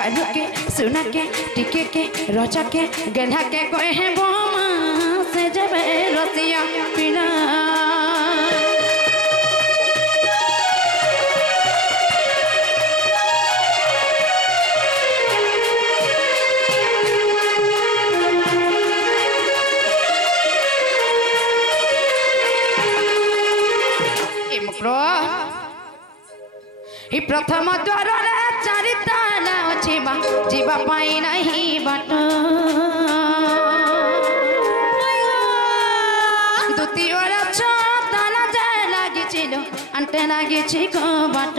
कालू के सुना के टिके के रचा के गेला के कहे बोमा से जब रसिया पिला ही प्रथम द्वार चारि ताला छिबा जीवा पाई नहीं बाट द्वितीय ताला जाए लगी छिलो अंटे लगी छिको बाट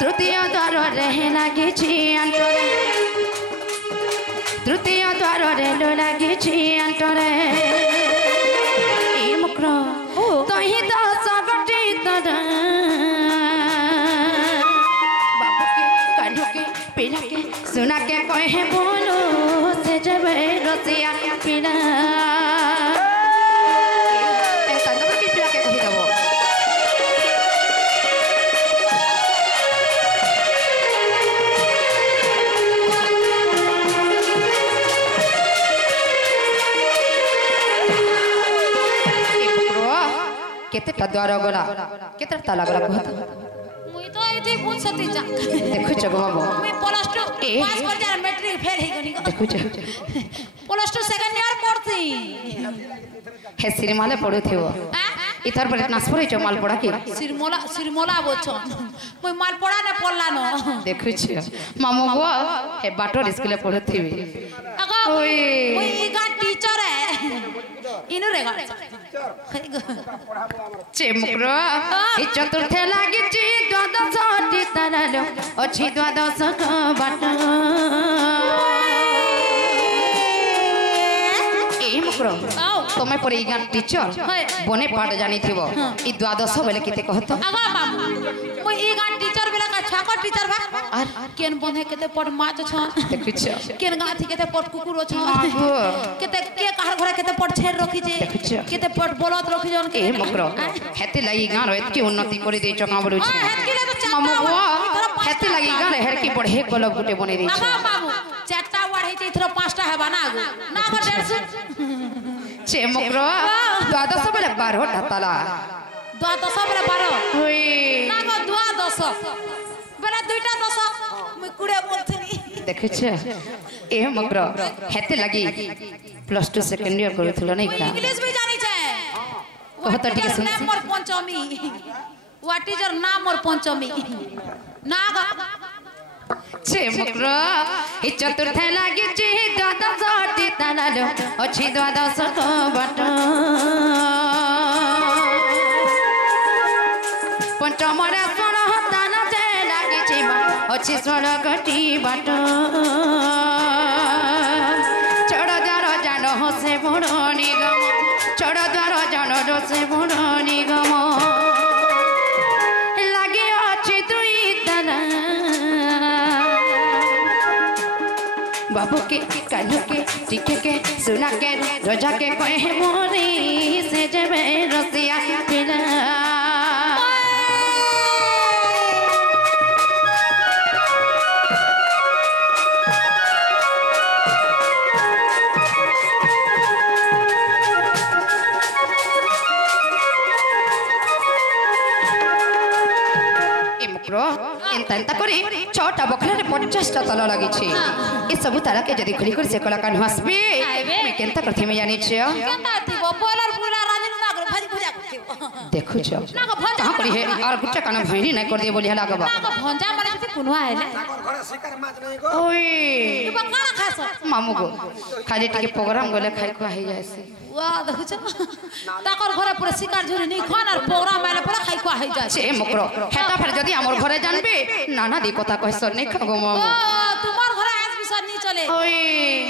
तृतीय द्वार रहे लगी छि अंटरे तृतीय द्वार रे लगी छि अंटरे ई मुक्र तही तो सबटी तदा बाबू के कालू के पिला के सुना के कहे बोलो से जब रसिया पिला केते द्वार गला केते ताला गला कहत मुई तो एथि पूछ सती जा देखु छ गो बाबू मुई प्लस 2 पास कर जा मैट्रिक फेल हे गनी देखु छ प्लस 2 सेकंड ईयर पढ़ती हे सिनेमाले पढुथियो इथर पर ट्रांसफर हो मालपड़ा की सिरमोला बोछ मुई मालपड़ा ने पढ़ला न देखु छ मामू गो हे बाटो स्कूल पढुथिबी अगो मुई ई गा टीचर है इनु रे गा चेमुक्रो इ चतुर्थे लागि छि द्वादश तालालो अछि द्वादश क बाट ए मुक्रो तमे पर इगा टीचर बने पाठ जानी थिबो इ द्वादश बेले केते कहत अगा मामू मुई ई गा टीचर बेला का छाको टीचर बा आर केन बने केते पढ़ माच छ देखु छ केन गाथि केते पढ़ कुकुर छ केते के कहर घरे केते पढ़ छेर रखी जे केते पढ़ बोलत रखी जन के ए मुक्रो हेते लागि गां रे एतकी उन्नति करि दे चका बरु छ हेतकी ले तो मामू गो हेते लागि गां रे हेरकी पढ़े गलग गुटे बने दे छ अगा मामू चारटा वाढ़े छै इथरो पांचटा हेबा ना आगु ना को 150 चेमुक्रो द्वादश बेले 12 टा ताला द्वादश बेले 12 ओई ना को द्वादश बेले दुईटा दश मुई कुड़े बोलथनी देखु छ ए मुक्रो हेते लागि प्लस 2 सेकंड ईयर करथलो नै का इंग्लिश भी जानी छै कहत ठीक सुन नाम मोर पंचमी व्हाट इज योर नाम मोर पंचमी ना गा चेमुक्रो इ चतुर्थे लागि छि द्वादश तालालो अछि द्वादश क बाट पंचम रे 16 ताला जे लागि छि अछि 16 गटी बाट चढ़ द्वार जानो से बड़ निगम चढ़ द्वार जानो से बड़ निगम लागे अछि दुई ताला बाबू के कालू के टिके के सुना के रजा के कहे मोरी से जब रसिया पिला एंता करी 6टा बखरा रे 50टा तला लागि छी ए सब तारा के जदी खुली कर से कलाकार हसबे मैं केंता करथि में जानि छ केंता थिबो बोलर पुरा राजन ना कर भाजी पूजा करथिबो देखु छ ना को भंजा कहां करी है और गुट्टा काना भैनी नहीं कर दिए बोली हला गबा ना को भंजा मारे जति पुनवा आइले घर शिकार माच नहीं गो ओए तू काना खास मामू गो खाली टिके प्रोग्राम गले खाइ को आइ जायसे वाह देखु छ ताकर घरे पूरा शिकार झुरी नहीं खान और प्रोग्राम आइले पूरा खाइ को आइ जाय छे मुकरो हेता फिर जदी हमर घरे जानबे नाना दी कथा कहस नहीं खागो मामू ओ तुम्हार घरे आज भी सर नहीं चले ओए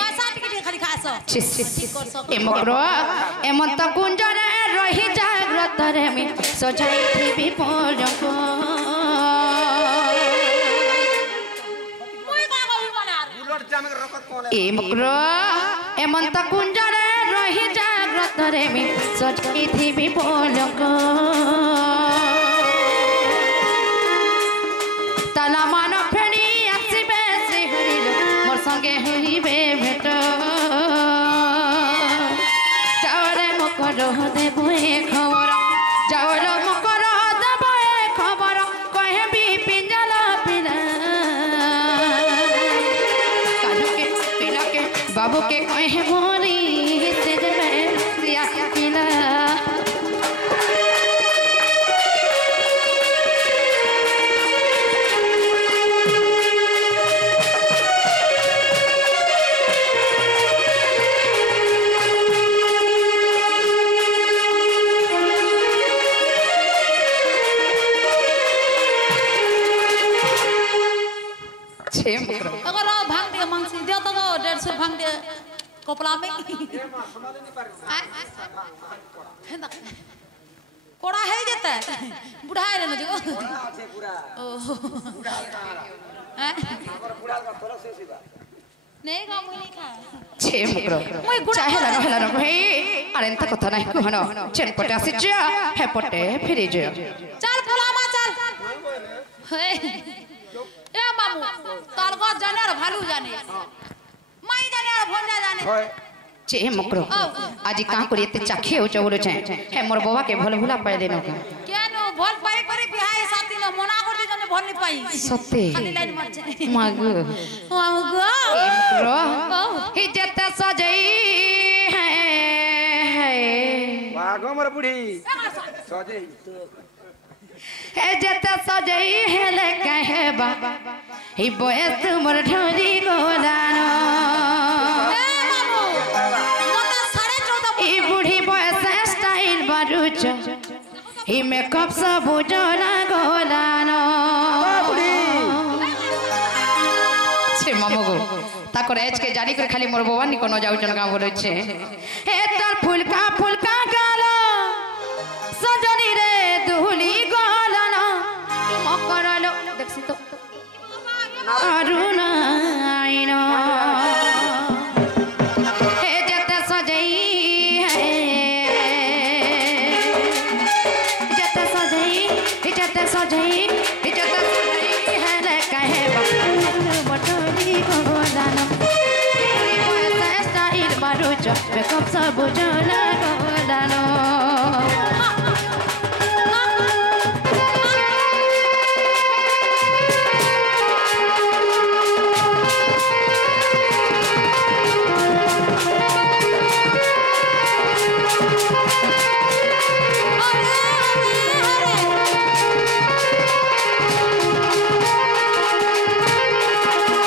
ओ साथ के खाली खास ए मुकरो एमन त गुंजरे रही जाग्रत रे में सजाई थी विपुल को मुई का को मनार बुलट जाम के रकत कोले ए मुकरो एमन त गुंजरे रही जाग्रत रे में सजाई थी विपुल को तला হইবে ভেট যাওরে মকর দেবো এ খবর যাওর মকর দেবো এ খবর কহেবি পিঞ্জল পিলা কালুকে পিলাকে বাবুকে কহে মোরি সে যাবে প্রিয়া পিলা अगर भांग दे मांगसी दियो तो 150 भांग दे कपड़ा में कोड़ा है जेता बुढ़ा है ना देखो ओ हैं नहीं का मुई नहीं खा छे मुकरो चाहे लगा ना भाई अरे इंता कथा नहीं कहनो चेन पटे आसी जा है पटे फिरे जा चल फलामा चल हे ए मामू तार को जाने और भालू जाने माई जाने और भंजा जाने छे मुकरो आज कहां करी एते चाखे हो चबुलो छे हे मोर बाबा के भल भुला पाए देनो का क्या नो भल पाई करे बिहाय साथी न मना कर दे जने भल नहीं पाई सत्ते खाली लाइन मर जाए मागो मामू ए मुकरो ही जते सजई है वागो मोर बुढ़ी सजई हे जते सजई है ले कहे बाबा ही बयस मोर ढोरी गोलानो ए मामू मत 14.5 ई बूढ़ी बयस स्टाइल बारुच ही मेकअप सब बुझना गोलानो छे मामू गो ताकर एज के जानी कर खाली मोर बाबा निको न जाउ जन गांव बोले छे हे तार फुलका फुलका गालो सजनी रे दुहली गोलानो मकरलो देखसी तो अरुणाइनो हे जते सजई है जते सजई है रे कहे बटोरी गोलानो पैसा स्टाइल मारुच मेकअप सब बुझना गोलानो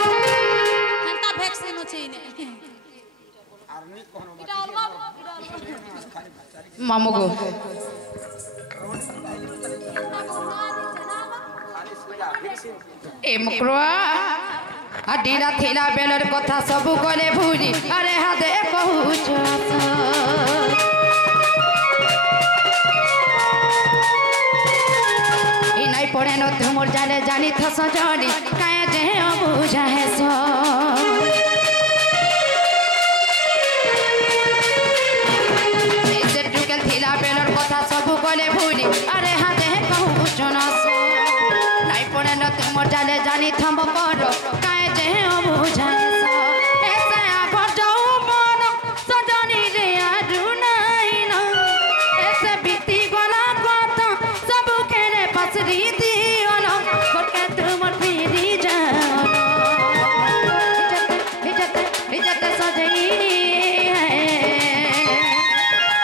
हंता वैक्सीन छीने इटा अलवा मामू गो ए मुकरवा अडीरा थेला बेलर कथा सब गले भूली अरे हादे पहुँच ई नहीं पड़े न तुमर जाले जानी थस जानी काहे जे बुझा है सो इसे टुकल थेला बेलर कथा सब गले भूली अरे हादे पहुँच ना सो नहीं पड़े न तुमर जाले जानी थम करो काहे जे बुझा है सो ऐसे आगर जाऊ मन सजनी रे आडू नहीं ना ऐसे बीती गला कथा सब केरे पसरी दियो ना कोके तुमर फिरी जाओ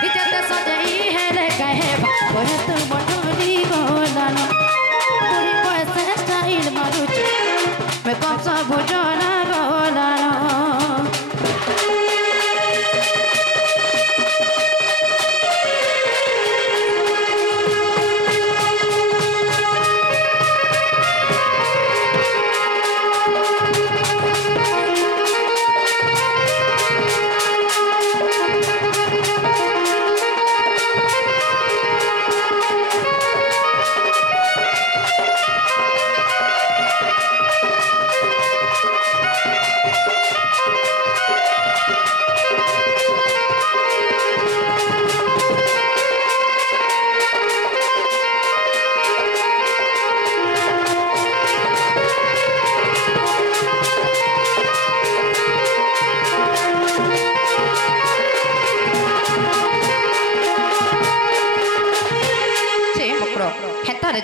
इज्जत सजई है रे कहे बोले तुम ढोली गोलानो पूरी पैसा स्टाइल मारुच मैं कौन सा बुझना गोलानो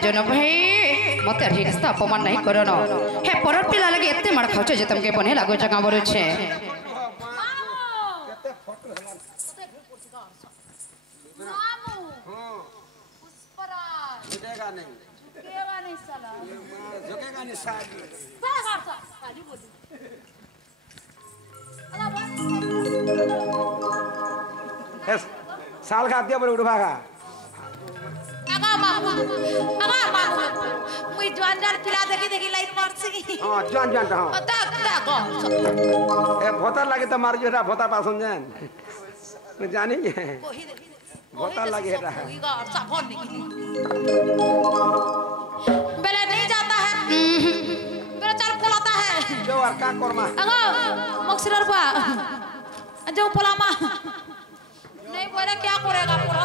जन भाई मत हिंसा अपमान नहीं करन हे पर पिला लगे एते मार खाउछ जे तुमके बने लागो जगह बरो छे साल का दिया बड़े उड़ भागा आगा मामू मुई जवान जान पिला देखी लाइट मारसी हां जान जान हां ए भोतर लागे त मार जोरा भोतर पासन जान मैं जानी है भोतर लागे हेरा बेले नहीं जाता है बेले चल पोलाता है जो और का करमा आगा मक्सरर बा जो पोलामा नहीं बोले क्या करेगा पोला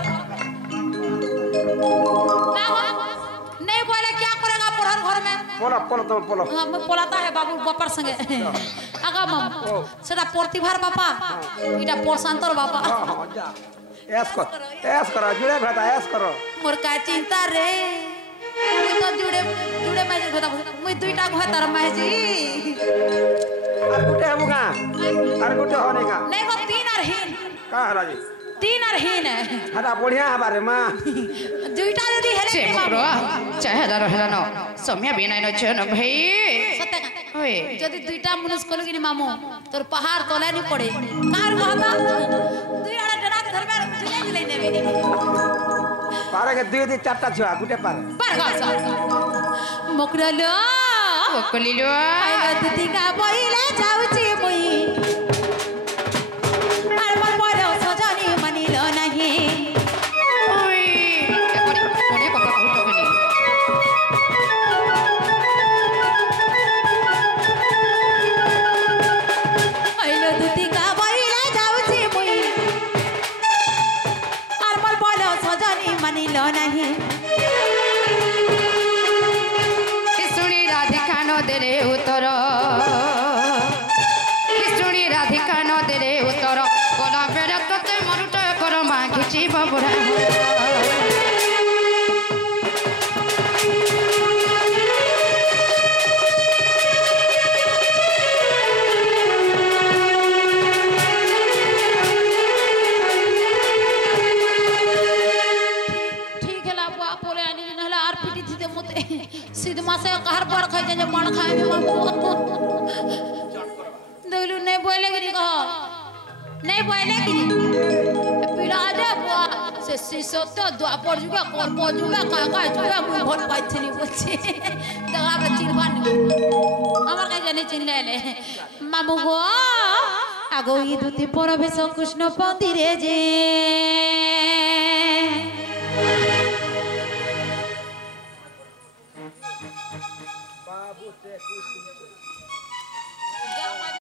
नहीं बोले क्या करेगा पोला घर में पोला पोला तो पोला मैं पोलाता है बाबू बापर संगे आगा मम सेटा प्रतिभार बापा इटा पोरसांतर बापा हां जा ऐस करो जुड़े भता ऐस करो मोर का चिंता रे मुई तो जुड़े मैं भता मुई दुईटा घतार माजी और गुटे हमगा और गुटे होने का नहीं हो तीन और हीन का हला जी तीन और हीन हटा बढ़िया हमारे मां दुईटा यदि हेले छे मरो चाहे हला रहला न सम्या बिनाइ न जन भाई सत्य ओए जदि दुईटा मनुष्य कोल कि मामू तोर पहाड़ तोले नहीं पड़े कार कहता दुईटा डरा घर में झुले नेबे पारे के दुई चारटा छुआ गुटे पारे पर मोकरलो कोकलिलो आइलो दुतिका बइले जाउची मुई आर मन परो सजनी मानिलो नाही ओए कोने पका कहू तो गनी आइलो दुतिका बइले जाउची मुई आर मन परो सजनी मानिलो नाही सुनी राधिका न देले उत्तर सुनी राधिका न देले उत्तर कोला बेरे तते मरुट कर मा खिची बबुरा सीध मासे कहर पर खाइ जे मन खाइ में देलु नहीं बोले कि कह नहीं बोले कि पिला दे बुआ से सिसो तो दुआ पर जुगा कर पर जुगा का जुगा मुई भोट पाइथनी बच्चे दगा रे चिनबान हमर का जाने चिन ले मामू गो आगो ई दुती परबेश कृष्ण मंदिरे जे